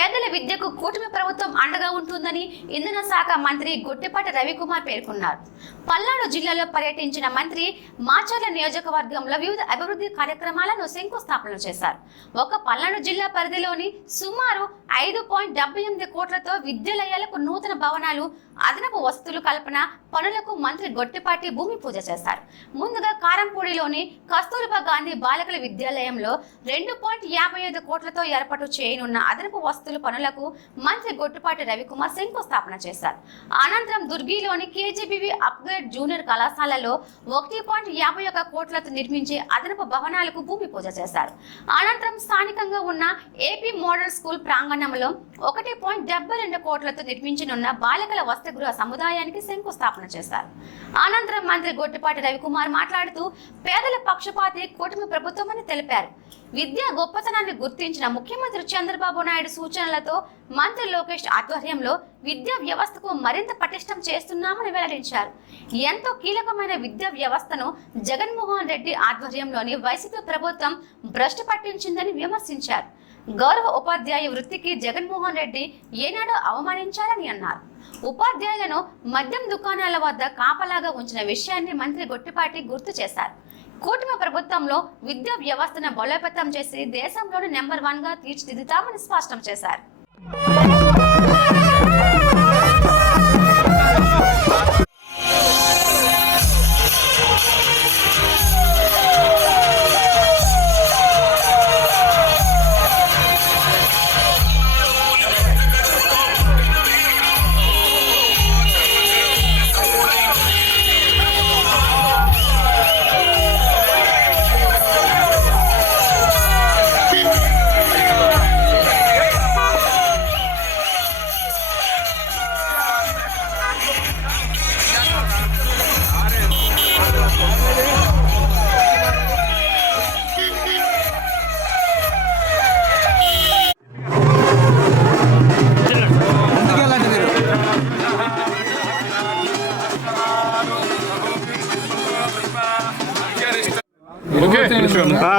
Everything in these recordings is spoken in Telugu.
పేదల విద్యకు కూటమి ప్రభుత్వం అండగా ఉంటుందని ఇంధన శాఖ మంత్రి గొట్టిపాటి రవికుమార్ పేర్కొన్నారు. పల్నాడు జిల్లాలో పర్యటించిన మంత్రి మాచర్ల నియోజకవర్గంలో వివిధ అభివృద్ధి కార్యక్రమాలను శంకుస్థాపన చేశారు. ఒక పల్నాడు జిల్లా పరిధిలోని సుమారు 5.78 కోట్లతో విద్యాలయాలకు నూతన భవనాలు, అదనపు వసతులు కల్పన పనులకు మంత్రి గొట్టిపాటి భూమి పూజ చేశారు. ముందుగా కారంపూడిలోని కస్తూర్బా గాంధీ బాలికల విద్యాలయంలో 2.55 కోట్లతో ఏర్పాటు చేయనున్న అదనపు వసతుల పనులకు మంత్రి గొట్టిపాటి రవికుమార్ శంకుస్థాపన చేశారు. అనంతరం దుర్గిలోని కేజీబీవీ అప్గ్రేడ్ జూనియర్ కళాశాలలో 1.51 కోట్లతో నిర్మించే అదనపు భవనాలకు భూమి పూజ చేశారు. అనంతరం స్థానికంగా ఉన్న ఏపీ మోడల్ స్కూల్ ప్రాంగణంలో 1.72 కోట్లతో నిర్మించనున్న బాలికల వసతి గృహ సముదాయానికి శంకుస్థాపన చేశారు. అనంతరం మంత్రి గొట్టిపాటి రవికుమార్ మాట్లాడుతూ పేదల పక్షపాతి కూటమి ప్రభుత్వం అని తెలిపారు. విద్యా గొప్పతనాన్ని గుర్తించిన ముఖ్యమంత్రి చంద్రబాబు నాయుడు సూచనలతో మంత్రి లోకేష్ ఆధ్వర్యంలో విద్యా వ్యవస్థకు మరింత పటిష్టం చేస్తున్నామని వెల్లడించారు. ఎంతో కీలకమైన విద్యా వ్యవస్థను జగన్మోహన్ రెడ్డి ఆధ్వర్యంలోని వైసీపీ ప్రభుత్వం భ్రష్టు పట్టించిందని విమర్శించారు. గౌరవ ఉపాధ్యాయ వృత్తికి జగన్మోహన్ రెడ్డి ఏనాడో అవమానించారని అన్నారు. ఉపాధ్యాయులను మద్యం దుకాణాల వద్ద కాపలాగా ఉంచిన విషయాన్ని మంత్రి గొట్టిపాటి గుర్తు చేశారు. కూటమి ప్రభుత్వంలో విద్యా వ్యవస్థను బలోపేతం చేసి దేశంలోని నెంబర్ 1 గా తీర్చిదిద్దుతామని స్పష్టం చేశారు.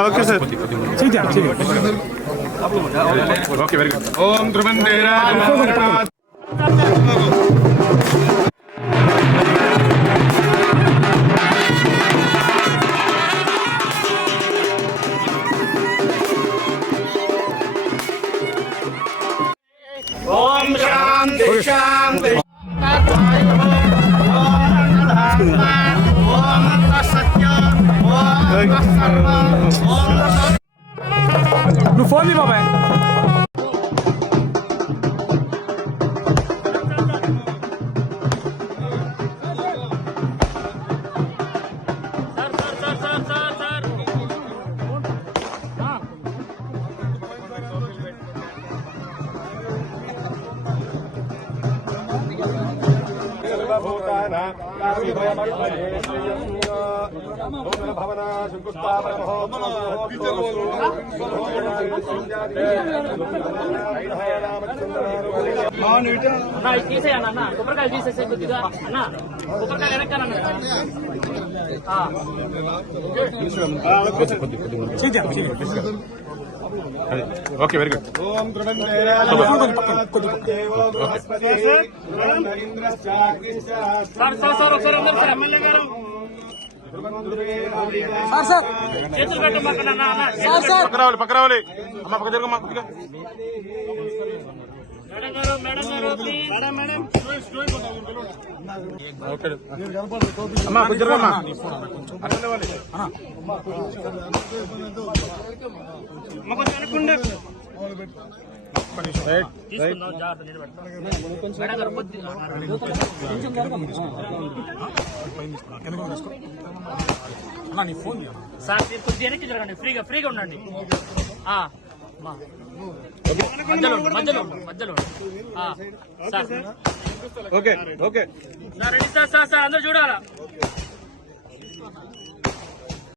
Okay sir. Okay very good. ఓం ధ్రువందేరా ఓం శాంతి శాంతి నువ్వు ఫోన్ ది బాబాయ్. తీసేయన్న కొబ్బరికాయలు తీసేసే కొద్దిగా అన్న కొబ్బరికాయలు వెనకాలన్న. Okay very good. ఓం సార్ ఒకసారి అందరూ సార్ ఎమ్మెల్యే గారు చేతులు పెట్టమాకన్నా పక్క రావాలి అమ్మ పక్క జరగమ్మా కొద్దిగా. మేడం ఓకే అమ్మా కొద్ది జరగమ్మా. సార్ కొద్ది వెనక్కి జరగండి, ఫ్రీగా ఉండండి. మధ్యలో sir. Okay okay sir ready sir అందరూ చూడాలా.